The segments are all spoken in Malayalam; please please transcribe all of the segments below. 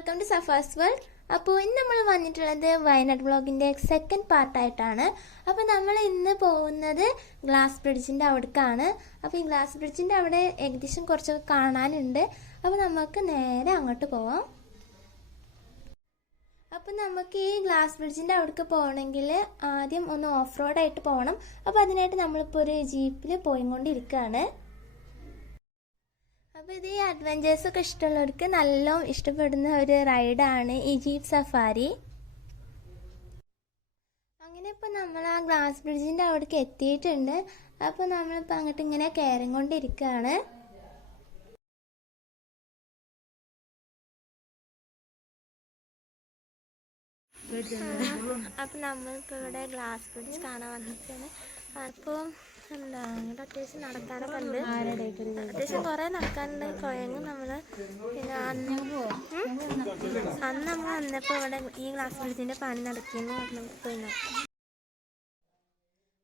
Welcome to Safas world. അപ്പോൾ ഇന്ന് നമ്മൾ വന്നിട്ടുള്ളത് വയനാട് വ്ളോഗിൻ്റെ സെക്കൻഡ് പാർട്ടായിട്ടാണ്. അപ്പോൾ നമ്മൾ ഇന്ന് പോകുന്നത് ഗ്ലാസ് ബ്രിഡ്ജിൻ്റെ അവിടേക്കാണ്. അപ്പോൾ ഈ ഗ്ലാസ് ബ്രിഡ്ജിൻ്റെ അവിടെ ഏകദേശം കുറച്ചൊക്കെ കാണാനുണ്ട്. അപ്പോൾ നമുക്ക് നേരെ അങ്ങോട്ട് പോവാം. അപ്പോൾ നമുക്ക് ഈ ഗ്ലാസ് ബ്രിഡ്ജിൻ്റെ അവിടേക്ക് പോകണമെങ്കിൽ ആദ്യം ഒന്ന് ഓഫ് റോഡായിട്ട് പോകണം. അപ്പോൾ അതിനായിട്ട് നമ്മളിപ്പോൾ ഒരു ജീപ്പിൽ പോയിക്കൊണ്ടിരിക്കുകയാണ്. അപ്പോൾ ഇത് ഈ അഡ്വഞ്ചേഴ്സൊക്കെ ഇഷ്ടമുള്ളവർക്ക് നല്ല ഇഷ്ടപ്പെടുന്ന ഒരു റൈഡാണ് ഈ ജീപ്പ് സഫാരി. അങ്ങനെ ഇപ്പോൾ നമ്മൾ ആ ഗ്ലാസ് ബ്രിഡ്ജിൻ്റെ അവിടേക്ക് എത്തിയിട്ടുണ്ട്. അപ്പോൾ നമ്മളിപ്പോൾ അങ്ങോട്ട് ഇങ്ങനെ കയറിക്കൊണ്ടിരിക്കുകയാണ്. അപ്പോൾ നമ്മളിപ്പോൾ ഇവിടെ ഗ്ലാസ് ബ്രിഡ്ജ് കാണാൻ വന്നിട്ടാണ്. അപ്പോൾ എന്താ അങ്ങോട്ട് അത്യാവശ്യം നടക്കാനൊക്കെ ഉണ്ട്. അത്യാവശ്യം കുറേ നടക്കാനുണ്ട്. കുഴങ്ങും നമ്മൾ. പിന്നെ അന്ന് നമ്മൾ വന്നപ്പോൾ ഇവിടെ ഈ ഗ്ലാസ് ബ്രിഡ്ജിൻ്റെ പണി നടക്കുന്നു പോയി നോക്കാം.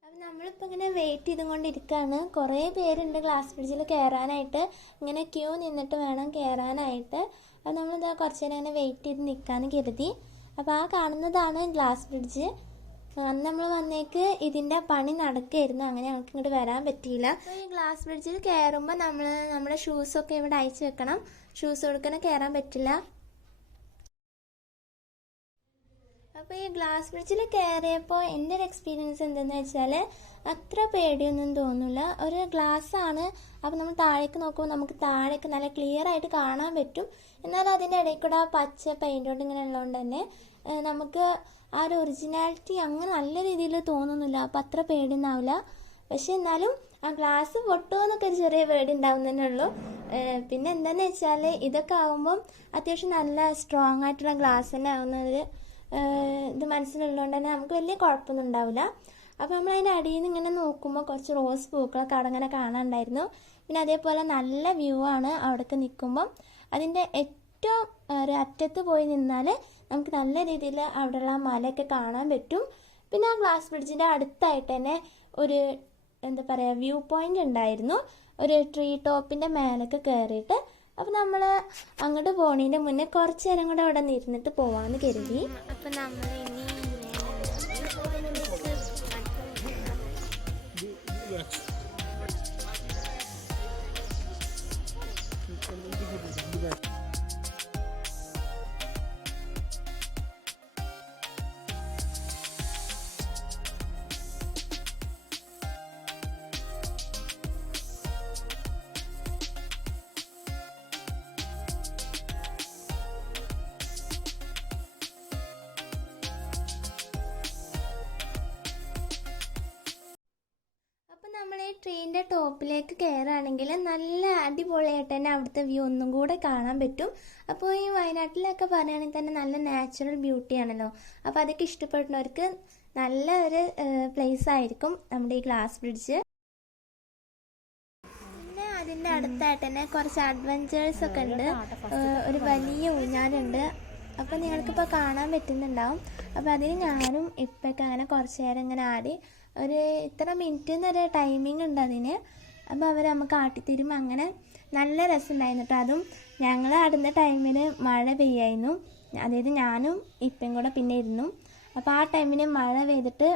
അപ്പം നമ്മളിപ്പോൾ ഇങ്ങനെ വെയിറ്റ് ചെയ്തുകൊണ്ടിരിക്കുകയാണ്. കുറേ പേരുണ്ട് ഗ്ലാസ് ബ്രിഡ്ജിൽ കയറാനായിട്ട്. ഇങ്ങനെ ക്യൂ നിന്നിട്ട് വേണം കയറാനായിട്ട്. അപ്പോൾ നമ്മളിതാ കുറച്ച് നേരം ഇങ്ങനെ വെയിറ്റ് ചെയ്ത് നിൽക്കാമെന്ന് കരുതി. അപ്പോൾ ആ കാണുന്നതാണ് ഗ്ലാസ് ബ്രിഡ്ജ്. അന്ന് നമ്മൾ വന്നേക്ക് ഇതിൻ്റെ പണി നടക്കുകയായിരുന്നു. അങ്ങനെ ഞങ്ങൾക്ക് ഇങ്ങോട്ട് വരാൻ പറ്റിയില്ല. അപ്പോൾ ഈ ഗ്ലാസ് ബ്രിഡ്ജിൽ കയറുമ്പോൾ നമ്മുടെ ഷൂസൊക്കെ ഇവിടെ അയച്ചു വെക്കണം. ഷൂസ് കൊടുക്കണം, കയറാൻ പറ്റില്ല. അപ്പോൾ ഈ ഗ്ലാസ് ബ്രിഡ്ജിൽ കയറിയപ്പോൾ എൻ്റെ ഒരു എക്സ്പീരിയൻസ് എന്തെന്ന് വെച്ചാൽ അത്ര പേടിയൊന്നും തോന്നില്ല. ഒരു ഗ്ലാസ്സാണ്. അപ്പോൾ നമ്മൾ താഴേക്ക് നോക്കുമ്പോൾ നമുക്ക് താഴേക്ക് നല്ല ക്ലിയർ ആയിട്ട് കാണാൻ പറ്റും. എന്നാൽ അതിൻ്റെ ഇടയിൽ കൂടെ ആ പച്ച പെയിൻറ്റോട്ട് ഇങ്ങനെ ഉള്ളതുകൊണ്ട് തന്നെ നമുക്ക് ആ ഒരു ഒറിജിനാലിറ്റി അങ്ങനെ നല്ല രീതിയിൽ തോന്നുന്നില്ല. അപ്പം അത്ര പേടിയുണ്ടാവില്ല. പക്ഷെ എന്നാലും ആ ഗ്ലാസ് പൊട്ടുമോ എന്നൊക്കെ ഒരു ചെറിയ പേടി ഉണ്ടാവുന്നതന്നെ ഉള്ളൂ. പിന്നെ എന്താണെന്ന് വെച്ചാൽ ഇതൊക്കെ ആകുമ്പം അത്യാവശ്യം നല്ല സ്ട്രോങ് ആയിട്ടുള്ള ഗ്ലാസ് തന്നെ ആവുന്നത് ഇത് മനസ്സിലുള്ളതുകൊണ്ട് തന്നെ നമുക്ക് വലിയ കുഴപ്പമൊന്നും ഉണ്ടാവില്ല. അപ്പോൾ നമ്മൾ അതിൻ്റെ അടിയിൽ നിന്ന് ഇങ്ങനെ നോക്കുമ്പോൾ കുറച്ച് റോസ് പൂക്കളൊക്കെ അവിടെ ഇങ്ങനെ കാണാനുണ്ടായിരുന്നു. പിന്നെ അതേപോലെ നല്ല വ്യൂ ആണ് അവിടേക്ക് നിൽക്കുമ്പം. അതിൻ്റെ ഏറ്റവും ഒരു അറ്റത്ത് പോയി നിന്നാൽ നമുക്ക് നല്ല രീതിയിൽ അവിടെയുള്ള മലയൊക്കെ കാണാൻ പറ്റും. പിന്നെ ആ ഗ്ലാസ് ബ്രിഡ്ജിൻ്റെ അടുത്തായിട്ട് തന്നെ ഒരു എന്താ പറയുക വ്യൂ പോയിൻ്റ് ഉണ്ടായിരുന്നു. ഒരു ട്രീ ടോപ്പിൻ്റെ മേലൊക്കെ കയറിയിട്ട്. അപ്പോൾ നമ്മൾ അങ്ങോട്ട് പോണതിൻ്റെ മുന്നേ കുറച്ച് നേരം കൂടെ അവിടെ നിന്നിട്ട് പോവാമെന്ന് കരുതി. അപ്പോൾ നമ്മൾ ഇനി നമ്മൾ ഈ ട്രെയിനിൻ്റെ ടോപ്പിലേക്ക് കയറുകയാണെങ്കിൽ നല്ല അടിപൊളിയായിട്ട് തന്നെ അവിടുത്തെ വ്യൂ ഒന്നും കൂടെ കാണാൻ പറ്റും. അപ്പോൾ ഈ വയനാട്ടിലൊക്കെ പറയുകയാണെങ്കിൽ തന്നെ നല്ല നാച്ചുറൽ ബ്യൂട്ടിയാണല്ലോ. അപ്പോൾ അതൊക്കെ ഇഷ്ടപ്പെടുന്നവർക്ക് നല്ല ഒരു പ്ലേസ് ആയിരിക്കും നമ്മുടെ ഈ ഗ്ലാസ് ബ്രിഡ്ജ്. പിന്നെ അതിൻ്റെ അടുത്തായിട്ട് തന്നെ കുറച്ച് അഡ്വഞ്ചേഴ്സൊക്കെ ഉണ്ട്. ഒരു വലിയ ഊഞ്ഞാലുണ്ട്. അപ്പോൾ നിങ്ങൾക്കിപ്പോൾ കാണാൻ പറ്റുന്നുണ്ടാവും. അപ്പോൾ അതിന് ഞാനും ഇപ്പൊക്കെ അങ്ങനെ കുറച്ച് നേരം ഇങ്ങനെ ആടി. ഒരു ഇത്ര മിനിറ്റ് എന്നൊരു ടൈമിംഗ് ഉണ്ട് അതിന്. അപ്പോൾ അവർ നമുക്ക് ആട്ടിത്തരും. അങ്ങനെ നല്ല രസമുണ്ടായിരുന്നു കേട്ടോ. അതും ഞങ്ങൾ ആടുന്ന ടൈമിൽ മഴ പെയ്യായിരുന്നു. അതായത് ഞാനും ഇപ്പം കൂടെ പിന്നെ ഇരുന്നു. അപ്പോൾ ആ ടൈമിന് മഴ പെയ്തിട്ട്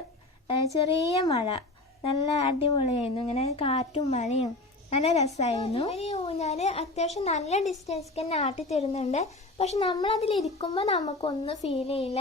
ചെറിയ മഴ നല്ല അടിപൊളിയായിരുന്നു. ഇങ്ങനെ കാറ്റും മഴയും നല്ല രസമായിരുന്നു. ഈ ഊഞ്ഞാൽ അത്യാവശ്യം നല്ല ഡിസ്റ്റൻസ് തന്നെ ആട്ടി തരുന്നുണ്ട്. പക്ഷെ നമ്മളതിലിരിക്കുമ്പോൾ നമുക്കൊന്നും ഫീൽ ചെയ്യില്ല.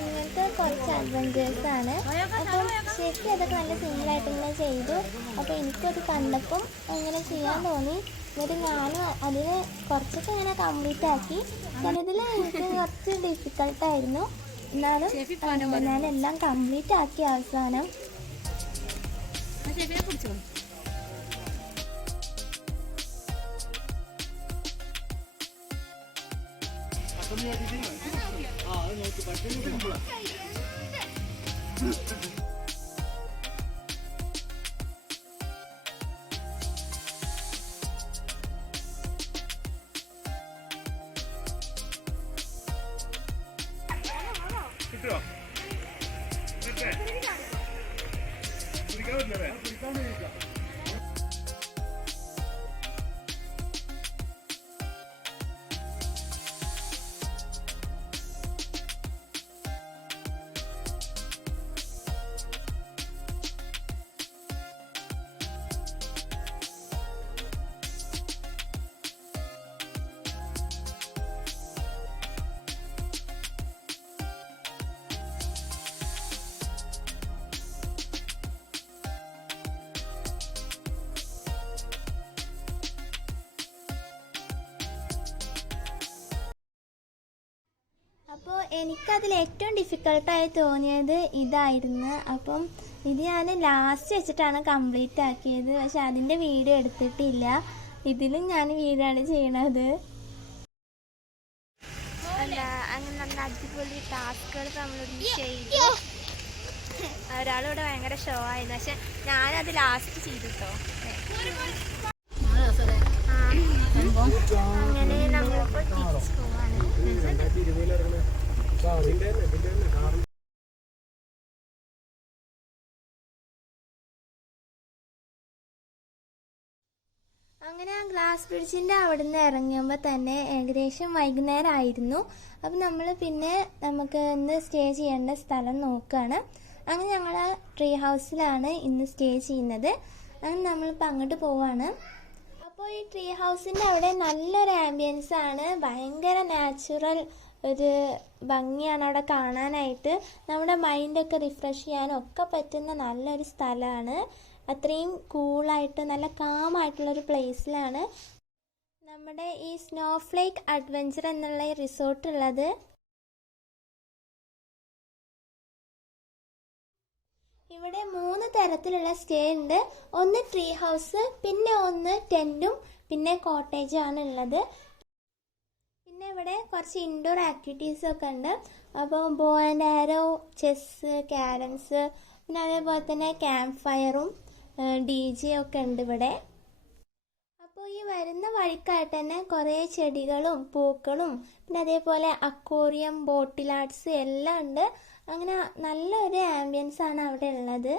ഇങ്ങനത്തെ കുറച്ച് അഡ്വഞ്ചേഴ്സാണ്. അപ്പം ശരിക്കും അതൊക്കെ നല്ല സിമ്പിളായിട്ട് ഇങ്ങനെ ചെയ്തു. അപ്പോൾ എനിക്കത് കണ്ടപ്പം അങ്ങനെ ചെയ്യാൻ തോന്നി. എന്നിട്ട് ഞാനും അതിന് കുറച്ചൊക്കെ ഇങ്ങനെ കംപ്ലീറ്റ് ആക്കി. ചിലതിൽ എനിക്ക് കുറച്ച് ഡിഫിക്കൽട്ടായിരുന്നു. എന്നാലും ഞാനെല്ലാം കംപ്ലീറ്റ് ആക്കി അവസാനം. അപ്പോൾ എനിക്കതിൽ ഏറ്റവും ഡിഫിക്കൽട്ടായി തോന്നിയത് ഇതായിരുന്നു. അപ്പം ഇത് ഞാൻ ലാസ്റ്റ് വെച്ചിട്ടാണ് കംപ്ലീറ്റ് ആക്കിയത്. പക്ഷെ അതിൻ്റെ വീഡിയോ എടുത്തിട്ടില്ല. ഇതിലും ഞാൻ വീഡിയോ ആണ് ചെയ്യണത്. അങ്ങനെ നല്ല അടിപൊളി ടാസ്കുകൾ നമ്മളൊന്നും ചെയ്തു. ഒരാളിവിടെ ഭയങ്കര ഷോ ആയിരുന്നു. പക്ഷെ ഞാനത് ലാസ്റ്റ് ചെയ്തിട്ടോ. അങ്ങനെ നമ്മളിപ്പോൾ തിരിച്ചു പോവാണ്. അങ്ങനെ ആ ഗ്ലാസ് ബ്രിഡ്ജിൻ്റെ അവിടെ നിന്ന് ഇറങ്ങുമ്പോൾ തന്നെ ഏകദേശം വൈകുന്നേരം ആയിരുന്നു. അപ്പം നമ്മൾ പിന്നെ നമുക്ക് ഇന്ന് സ്റ്റേ ചെയ്യേണ്ട സ്ഥലം നോക്കുകയാണ്. അങ്ങനെ ഞങ്ങൾ ട്രീ ഹൗസിലാണ് ഇന്ന് സ്റ്റേ ചെയ്യുന്നത്. അങ്ങനെ നമ്മളിപ്പോൾ അങ്ങോട്ട് പോവാണ്. അപ്പോൾ ഈ ട്രീ ഹൗസിൻ്റെ അവിടെ നല്ലൊരു ആംബിയൻസ് ആണ്. ഭയങ്കര നാച്ചുറൽ ഒരു ഭംഗിയാണ് അവിടെ കാണാനായിട്ട്. നമ്മുടെ മൈൻഡൊക്കെ റിഫ്രഷ് ചെയ്യാനൊക്കെ പറ്റുന്ന നല്ലൊരു സ്ഥലമാണ്. അത്രയും കൂളായിട്ട് നല്ല കാമായിട്ടുള്ളൊരു പ്ലേസിലാണ് നമ്മുടെ ഈ സ്നോഫ്ലേക്ക് അഡ്വഞ്ചർ എന്നുള്ള ഈ റിസോർട്ട് ഉള്ളത്. ഇവിടെ 3 തരത്തിലുള്ള സ്റ്റേ ഉണ്ട്. ഒന്ന് ട്രീ ഹൗസ്, പിന്നെ ഒന്ന് ടെൻറ്റും, പിന്നെ കോട്ടേജും ആണ് ഉള്ളത്. പിന്നെ ഇവിടെ കുറച്ച് ഇൻഡോർ ആക്ടിവിറ്റീസൊക്കെ ഉണ്ട്. അപ്പോൾ bow and arrow, chess, carroms, പിന്നെ അതേപോലെ തന്നെ ക്യാമ്പ് ഫയറും DJ ഒക്കെ ഉണ്ട് ഇവിടെ. അപ്പോൾ ഈ വരുന്ന വഴിക്കായിട്ട് തന്നെ കുറേ ചെടികളും പൂക്കളും പിന്നെ അതേപോലെ അക്വേറിയം, ബോട്ടിൽ ആർട്സ് എല്ലാം ഉണ്ട്. അങ്ങനെ നല്ലൊരു ആംബിയൻസ് ആണ് അവിടെ ഉള്ളത്.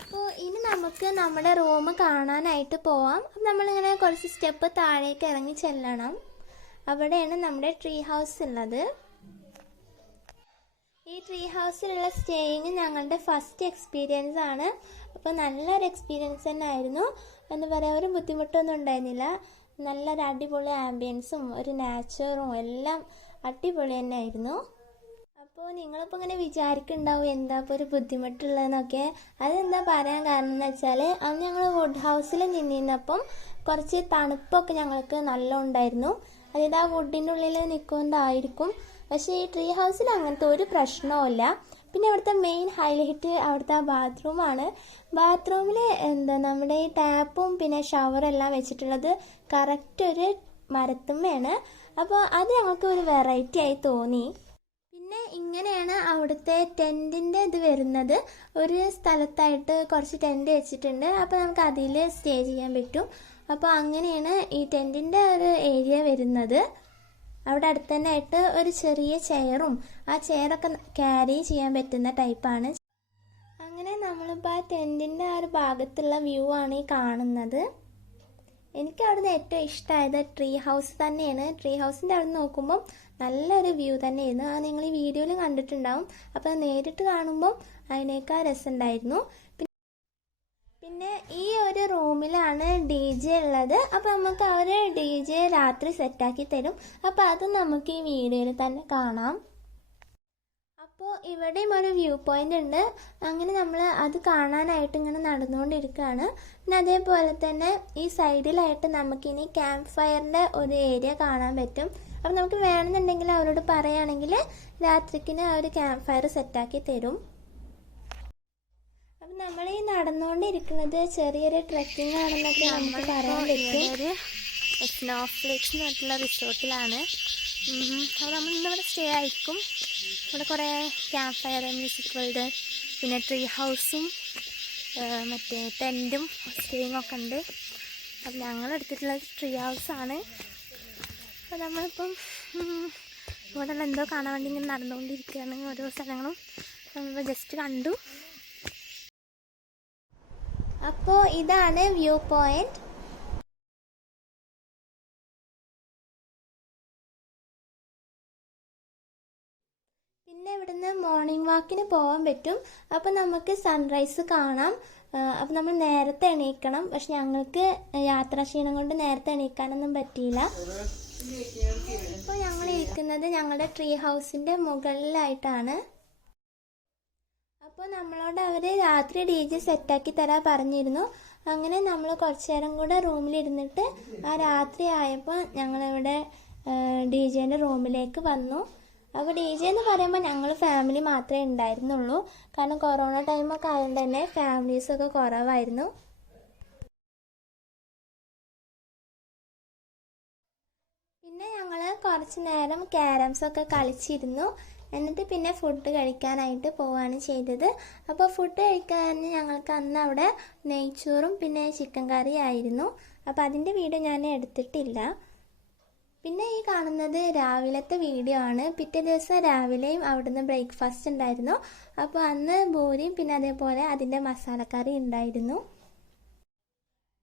അപ്പോൾ ഇനി നമുക്ക് നമ്മുടെ റൂം കാണാനായിട്ട് പോവാം. അപ്പം നമ്മളിങ്ങനെ കുറച്ച് സ്റ്റെപ്പ് താഴേക്ക് ഇറങ്ങി ചെല്ലണം. അവിടെയാണ് നമ്മുടെ ട്രീ ഹൗസ് ഉള്ളത്. ഈ ട്രീ ഹൗസിലുള്ള സ്റ്റേയിങ് ഞങ്ങളുടെ ഫസ്റ്റ് എക്സ്പീരിയൻസ് ആണ്. അപ്പോൾ നല്ലൊരു എക്സ്പീരിയൻസ് തന്നെ ആയിരുന്നു. എന്താ പറയുക, ഒരു ബുദ്ധിമുട്ടൊന്നും ഉണ്ടായിരുന്നില്ല. നല്ലൊരു അടിപൊളി ആംബിയൻസും ഒരു നാച്ചറും എല്ലാം അടിപൊളി തന്നെ ആയിരുന്നു. അപ്പോൾ നിങ്ങളിപ്പോൾ ഇങ്ങനെ വിചാരിക്കുന്നുണ്ടാവും എന്താ ഇപ്പോൾ ഒരു ബുദ്ധിമുട്ടുള്ളതെന്നൊക്കെ. അതെന്താ പറയാൻ കാരണം എന്ന് വെച്ചാൽ അന്ന് ഞങ്ങൾ വുഡ് ഹൗസിൽ നിന്നിരുന്നപ്പം കുറച്ച് തണുപ്പൊക്കെ ഞങ്ങൾക്ക് നല്ല ഉണ്ടായിരുന്നു. അതായത് ആ വുഡിൻ്റെ ഉള്ളിൽ നിൽക്കുന്നതായിരിക്കും. പക്ഷേ ഈ ട്രീ ഹൗസിൽ അങ്ങനത്തെ ഒരു പ്രശ്നവുമില്ല. പിന്നെ അവിടുത്തെ മെയിൻ ഹൈലൈറ്റ് അവിടുത്തെ ബാത്റൂമാണ്. ബാത്റൂമിൽ നമ്മുടെ ഈ ടാപ്പും പിന്നെ ഷവറെല്ലാം വെച്ചിട്ടുള്ളത് കറക്റ്റ് ഒരു മരത്തുമ്മയാണ്. അപ്പോൾ അത് ഞങ്ങൾക്ക് ഒരു വെറൈറ്റി ആയി തോന്നി. പിന്നെ ഇങ്ങനെയാണ് അവിടുത്തെ ടെൻറ്റിൻ്റെ ഇത് വരുന്നത്. ഒരു സ്ഥലത്തായിട്ട് കുറച്ച് ടെൻറ്റ് വെച്ചിട്ടുണ്ട്. അപ്പോൾ നമുക്ക് അതിൽ സ്റ്റേ ചെയ്യാൻ പറ്റും. അപ്പോൾ അങ്ങനെയാണ് ഈ ടെൻറ്റിൻ്റെ ഒരു ഏരിയ വരുന്നത്. അവിടെ അടുത്ത് തന്നെ ആയിട്ട് ഒരു ചെറിയ ചെയറും ആ ചെയറൊക്കെ ക്യാരി ചെയ്യാൻ പറ്റുന്ന ടൈപ്പാണ്. അങ്ങനെ നമ്മളിപ്പോൾ ആ ടെൻറ്റിൻ്റെ ആ ഒരു ഭാഗത്തുള്ള വ്യൂ ആണ് ഈ കാണുന്നത്. എനിക്ക് അവിടുന്ന് ഏറ്റവും ഇഷ്ടമായത് ട്രീ ഹൗസ് തന്നെയാണ്. ട്രീ ഹൗസിൻ്റെ അവിടെ നോക്കുമ്പോൾ നല്ലൊരു വ്യൂ തന്നെയായിരുന്നു. അത് നിങ്ങൾ ഈ വീഡിയോയിൽ കണ്ടിട്ടുണ്ടാവും. അപ്പോൾ നേരിട്ട് കാണുമ്പോൾ അതിനേക്കാൾ രസമുണ്ടായിരുന്നു. പിന്നെ ഈ ഒരു റൂമിലാണ് DJ ഉള്ളത്. അപ്പോൾ നമുക്ക് അവർ DJ രാത്രി സെറ്റാക്കി തരും. അപ്പോൾ അത് നമുക്ക് ഈ വീഡിയോയിൽ തന്നെ കാണാം. അപ്പോൾ ഇവിടെയും ഒരു വ്യൂ പോയിന്റ് ഉണ്ട്. അങ്ങനെ നമ്മൾ അത് കാണാനായിട്ട് ഇങ്ങനെ നടന്നുകൊണ്ടിരിക്കുകയാണ്. പിന്നെ അതേപോലെ തന്നെ ഈ സൈഡിലായിട്ട് നമുക്കിനി ക്യാമ്പ് ഫയറിൻ്റെ ഒരു ഏരിയ കാണാൻ പറ്റും. അപ്പം നമുക്ക് വേണമെന്നുണ്ടെങ്കിൽ അവരോട് പറയുകയാണെങ്കിൽ രാത്രിക്കിന് അവർ ക്യാമ്പ് ഫയർ സെറ്റാക്കി തരും. അപ്പം നമ്മൾ ഈ നടന്നുകൊണ്ടിരിക്കുന്നത് ചെറിയൊരു ട്രെക്കിംഗ് ആണെന്നൊക്കെ നമുക്ക് പറയാൻ പറ്റും. സ്നോ ഫ്ലേക്സ് എന്ന് പറഞ്ഞിട്ടുള്ള റിസോർട്ടിലാണ്. അപ്പോൾ നമ്മൾ ഇന്നിവിടെ സ്റ്റേ ആയിരിക്കും. ഇവിടെ കുറേ ക്യാമ്പ് ഫയർ, മ്യൂസിക് വേൾഡ്, പിന്നെ ട്രീ ഹൗസും മറ്റേ ടെൻറ്റും സ്റ്റേയിങ് ഒക്കെ ഉണ്ട്. അപ്പം ഞങ്ങളെടുത്തിട്ടുള്ളത് ട്രീ ഹൗസാണ്. അപ്പോൾ നമ്മളിപ്പം ഇവിടെ എന്തോ കാണാൻ വേണ്ടി ഇങ്ങനെ നടന്നുകൊണ്ടിരിക്കുകയാണ്. ഓരോ സ്ഥലങ്ങളും നമ്മളിപ്പോൾ ജസ്റ്റ് കണ്ടു. അപ്പോൾ ഇതാണ് വ്യൂ പോയിന്റ്. പിന്നെ ഇവിടുന്ന് മോർണിംഗ് വാക്കിന് പോകാൻ പറ്റും. അപ്പം നമുക്ക് സൺറൈസ് കാണാം. അപ്പം നമ്മൾ നേരത്തെ എണീക്കണം. പക്ഷെ ഞങ്ങൾക്ക് യാത്രാക്ഷീണം കൊണ്ട് നേരത്തെ എണീക്കാനൊന്നും പറ്റിയില്ല. ഇപ്പോൾ ഞങ്ങൾ ഇരിക്കുന്നത് ഞങ്ങളുടെ ട്രീ ഹൗസിൻ്റെ മുകളിലായിട്ടാണ്. അപ്പോൾ നമ്മളോട് അവർ രാത്രി DJ സെറ്റാക്കി തരാൻ പറഞ്ഞിരുന്നു. അങ്ങനെ നമ്മൾ കുറച്ച് നേരം കൂടെ റൂമിലിരുന്നിട്ട് ആ രാത്രി ആയപ്പോൾ ഞങ്ങളിവിടെ DJൻ്റെ റൂമിലേക്ക് വന്നു. അപ്പോൾ DJ എന്ന് പറയുമ്പോൾ ഞങ്ങൾ ഫാമിലി മാത്രമേ ഉണ്ടായിരുന്നുള്ളൂ. കാരണം കൊറോണ ടൈമൊക്കെ ആയതുകൊണ്ട് തന്നെ ഫാമിലീസൊക്കെ കുറവായിരുന്നു. പിന്നെ ഞങ്ങൾ കുറച്ച് നേരം ക്യാരംസൊക്കെ കളിച്ചിരുന്നു. എന്നിട്ട് പിന്നെ ഫുഡ് കഴിക്കാനായിട്ട് പോവുകയാണ് ചെയ്തത്. അപ്പോൾ ഫുഡ് കഴിക്കാൻ ഞങ്ങൾക്ക് അന്ന് അവിടെ നെയ്ച്ചോറും പിന്നെ ചിക്കൻ കറി ആയിരുന്നു. അപ്പോൾ അതിൻ്റെ വീഡിയോ ഞാൻ എടുത്തിട്ടില്ല. പിന്നെ ഈ കാണുന്നത് രാവിലത്തെ വീഡിയോ ആണ്. പിറ്റേ ദിവസം രാവിലെയും അവിടുന്ന് ബ്രേക്ക്ഫാസ്റ്റ് ഉണ്ടായിരുന്നു. അപ്പോൾ അന്ന് ബൂരിയും പിന്നെ അതേപോലെ അതിൻ്റെ മസാലക്കറി ഉണ്ടായിരുന്നു.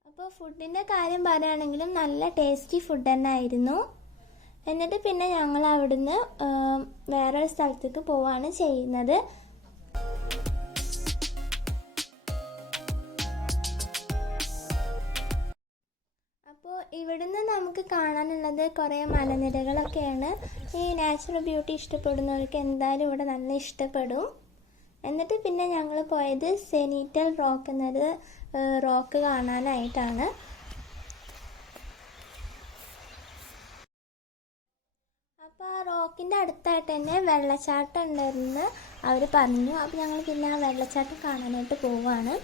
അപ്പോൾ ഫുഡിൻ്റെ കാര്യം പറയുകയാണെങ്കിലും നല്ല ടേസ്റ്റി ഫുഡ് തന്നെ ആയിരുന്നു. എന്നിട്ട് പിന്നെ ഞങ്ങൾ അവിടുന്ന് വേറൊരു സ്ഥലത്തേക്ക് പോവുകയാണ് ചെയ്യുന്നത്. അപ്പോൾ ഇവിടുന്ന് നമുക്ക് കാണാനുള്ളത് കുറേ മലനിരകളൊക്കെയാണ്. ഈ നാച്ചുറൽ ബ്യൂട്ടി ഇഷ്ടപ്പെടുന്നവർക്ക് എന്തായാലും ഇവിടെ നല്ല ഇഷ്ടപ്പെടും. എന്നിട്ട് പിന്നെ ഞങ്ങൾ പോയത് സെനിറ്റൽ റോക്ക് എന്നൊരു റോക്ക് കാണാനായിട്ടാണ്. അപ്പോൾ ആ റോക്കിൻ്റെ അടുത്തായിട്ട് തന്നെ വെള്ളച്ചാട്ടം ഉണ്ടെന്ന് അവർ പറഞ്ഞു. അപ്പോൾ ഞങ്ങൾ പിന്നെ ആ വെള്ളച്ചാട്ടം കാണാനായിട്ട് പോവുകയാണ്.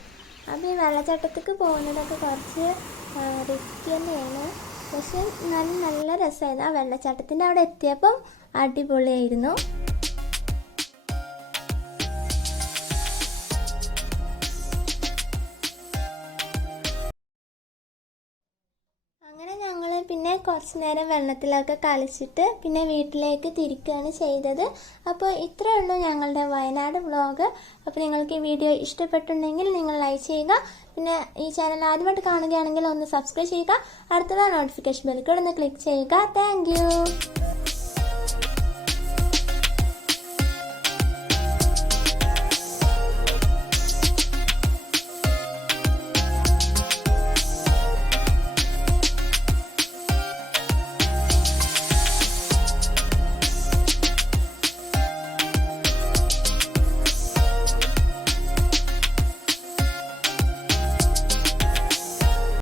അപ്പോൾ ഈ വെള്ളച്ചാട്ടത്തേക്ക് പോകുന്നതൊക്കെ കുറച്ച് റിസ്കി തന്നെയാണ്. പക്ഷെ നല്ല രസമായിരുന്നു. ആ വെള്ളച്ചാട്ടത്തിൻ്റെ അവിടെ എത്തിയപ്പം അടിപൊളിയായിരുന്നു. അങ്ങനെ ഞങ്ങൾ പിന്നെ കുറച്ച് നേരം വെള്ളത്തിലൊക്കെ കളിച്ചിട്ട് പിന്നെ വീട്ടിലേക്ക് തിരിക്കുകയാണ് ചെയ്തത്. അപ്പോൾ ഇത്രയേ ഉള്ളൂ ഞങ്ങളുടെ വയനാട് വ്ളോഗ്. അപ്പോൾ നിങ്ങൾക്ക് ഈ വീഡിയോ ഇഷ്ടപ്പെട്ടുണ്ടെങ്കിൽ നിങ്ങൾ ലൈക്ക് ചെയ്യുക. പിന്നെ ഈ ചാനൽ ആദ്യമായിട്ട് കാണുകയാണെങ്കിൽ ഒന്ന് സബ്സ്ക്രൈബ് ചെയ്യുക. അടുത്തതാണ് നോട്ടിഫിക്കേഷൻ ബെൽ കൂടെ ഒന്ന് ക്ലിക്ക് ചെയ്യുക. Thank you.